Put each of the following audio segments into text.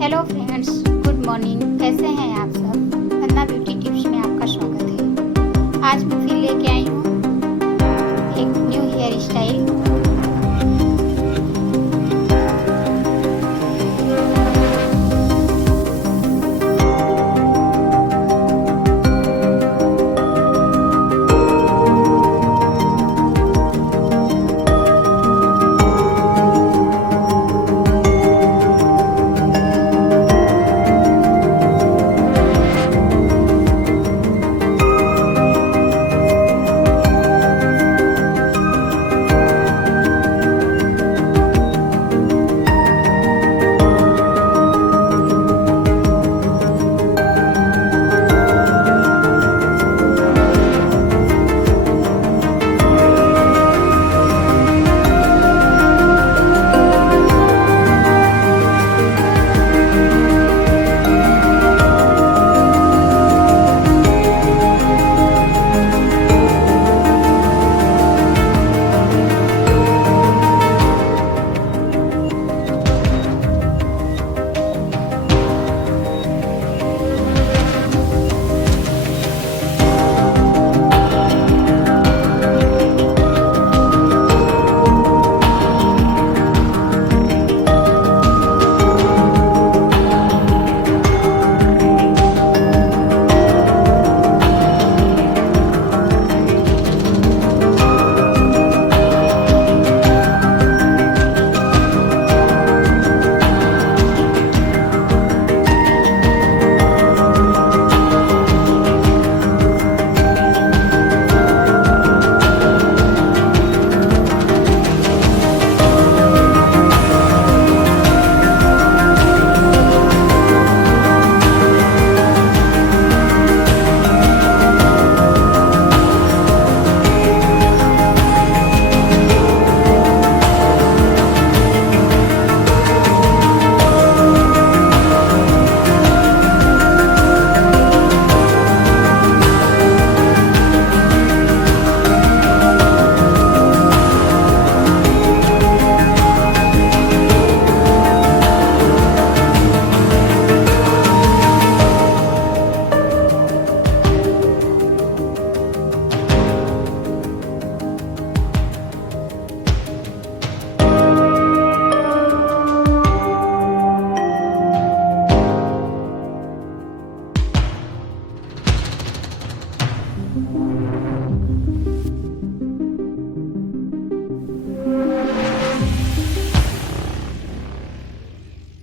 Hello friends, good morning. कैसे हैं आप सब? वंदना ब्यूटी टिप्स में आपका स्वागत है। आज मैं फिर लेके आई हूँ एक new hair style.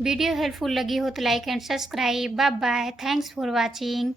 Video helpful लगी हो तो like and subscribe. Bye bye, thanks for watching.